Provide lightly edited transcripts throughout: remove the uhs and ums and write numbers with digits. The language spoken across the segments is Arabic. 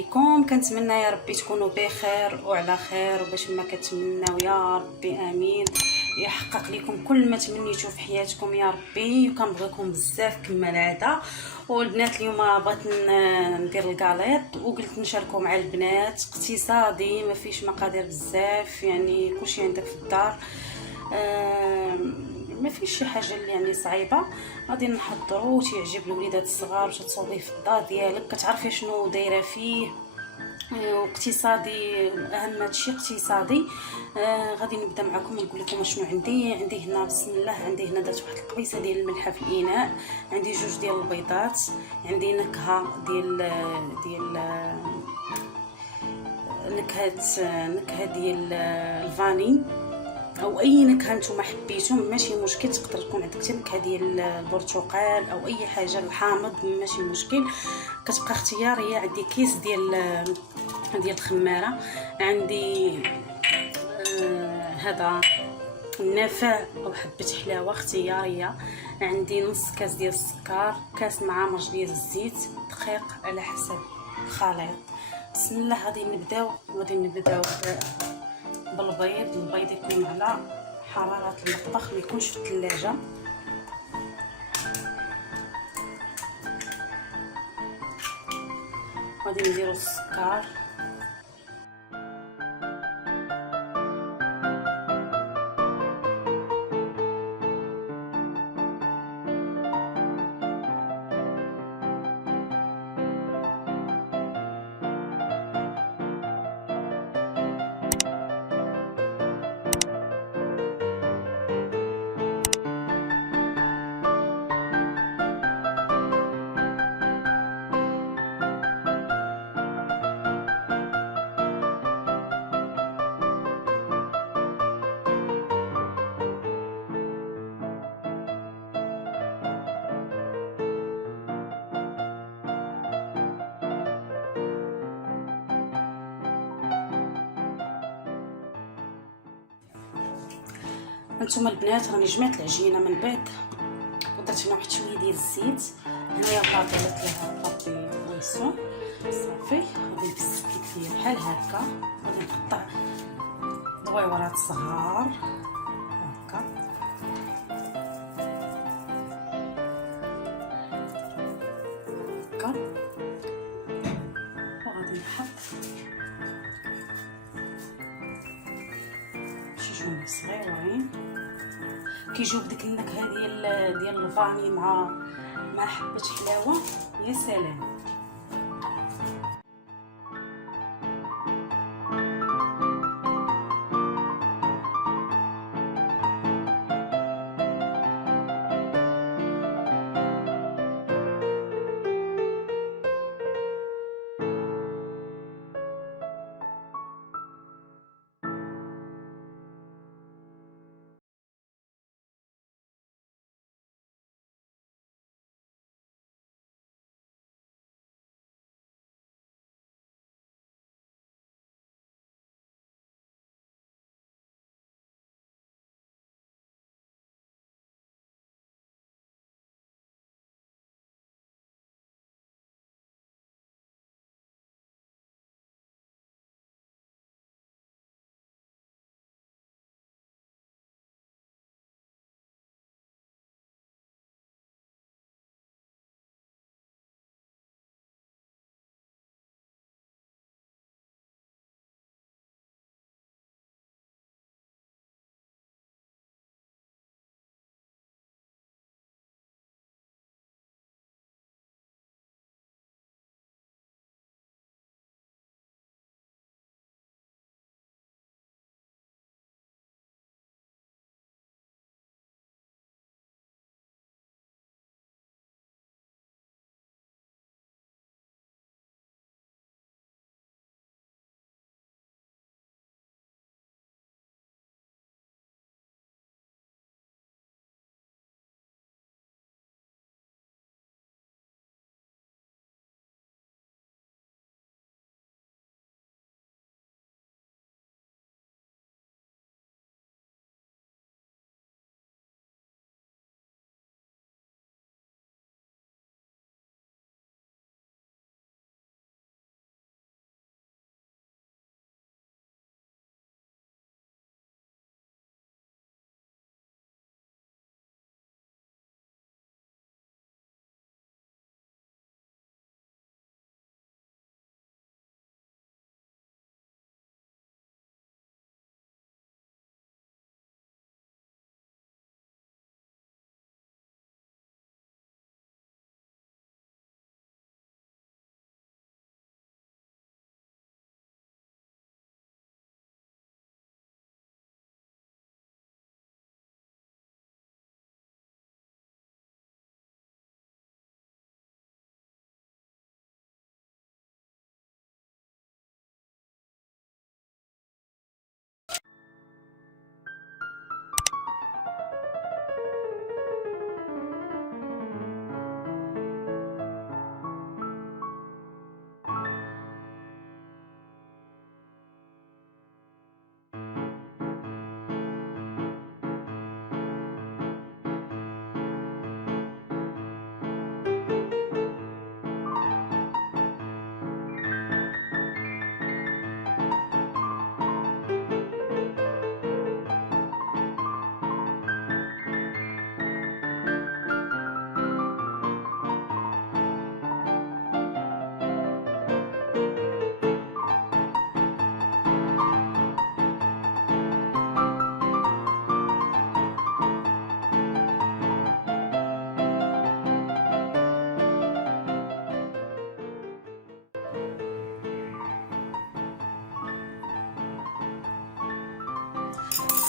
عليكم. كنتمنى يا ربي تكونوا بخير وعلى خير، وباش ما كتمناو يا ربي امين يحقق لكم كل ما تمنيتوا في حياتكم يا ربي. وكنبغيكم بزاف كما العاده. والبنات اليوم بغيت ندير الكاليط، وقلت نشاركوا مع البنات. اقتصادي ما فيش مقادير بزاف، يعني كلشي عندك في الدار. ما فيش شي حاجه اللي يعني صعيبه. غادي نحضروا تيعجب الوليدات الصغار، تتصوبيه في الدار ديالك كتعرفي شنو دايره فيه. واقتصادي، اهم هادشي اقتصادي. غادي نبدا معكم نقول لكم شنو عندي هنا. بسم الله، عندي هنا درت واحد القبيصه ديال الملحه في الاناء، عندي جوج ديال البيضات، عندي نكهه ديال نكهه ديال الفاني، او اي نكهه نتوما حبيتو ماشي مشكل. تقدر تكون عندك حتى نكهه ديال البرتقال او اي حاجه الحامض ماشي مشكل، كتبقى اختياريه. عندي كيس ديال الخماره، عندي هذا النافع او حبه حلاوه اختياريه، عندي نص كاس ديال السكر، كاس مع مرج ديال الزيت، دقيق على حسب الخليط. بسم الله، غادي نبداو بالبيض. البيض يكون على حراره المطبخ، ما يكونش في الثلاجه. غادي نديرو السكر، هانتوما البنات راني جمعت العجينه من بعد، ودرت هنا واحد شويه ديال الزيت. هنايا الباطي درت لها باطي غيسون صافي. غادي نفسكيت فيه بحال هكا، غادي نقطع دويورات صغار هكا، وغادي نحط شي جوج صغيورين كيجيو بديك النكهه ديال الفاني مع حبه حلاوه. يا سلام.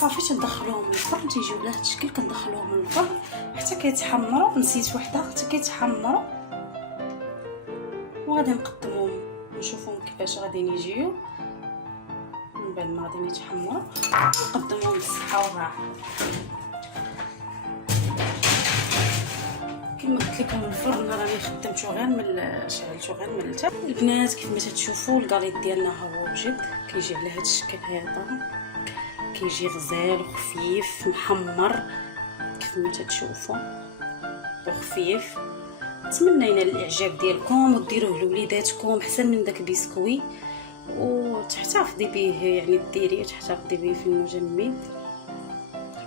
صافي تندخلوهم للفرن، تيجيو بهذا الشكل. كندخلوهم للفرن حتى كيتحمروا. نسيت وحده حتى كيتحمروا، وغادي نقدمهم نشوفهم كيفاش غادي يجيو من بعد ما غادي يتحمروا. نقدمهم بالصحه والراحه. كما قلت لكم الفرن راني خدمتو غير من شعلتو غير من التحت. البنات كيف ما تشوفوا الكاليط ديالنا ها هو وجد، كيجي على هذا الشكل هذا، كيجي غزال وخفيف محمر كيف ما تشوفوا وخفيف. نتمنى الاعجاب ديالكم وديروه لوليداتكم احسن من داك بسكوي، وتحتفظي به يعني ديريه وتحتفظي به في المجمد.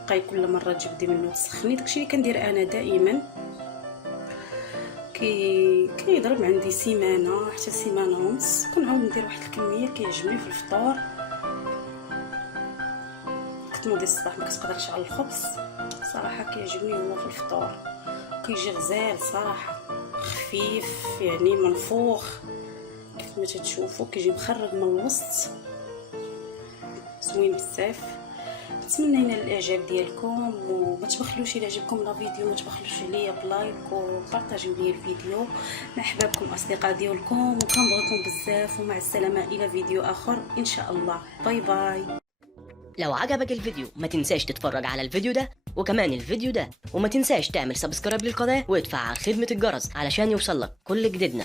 بقاي كل مره تجبدي منه تسخني. داكشي اللي كندير انا دائما. كيضرب عندي سيمانه حتى سيمانه ونص. كنعاود ندير واحد الكميه كيعجبني في الفطور. كتنوضي الصباح ما كتقدرش على الخبز صراحه، كيعجبني هو في الفطور. كيجي غزال صراحه، خفيف يعني منفوخ كيف ما تشوفوا. كيجي مخرج من الوسط، زوين بزاف. نتمنى ينال الاعجاب ديالكم، وما تبخلوش الى عجبكم لا فيديو ما تبخلوش عليا بلايك وبارطاجيو لي الفيديو مع احبابكم اصدقاء ديالكم، وكنبغيكم بزاف. ومع السلامه الى فيديو اخر ان شاء الله. باي باي. لو عجبك الفيديو ما تنساش تتفرج على الفيديو ده وكمان الفيديو ده، وما تنساش تعمل سبسكرايب للقناه وتفعل خدمه الجرس علشان يوصلك كل جديدنا.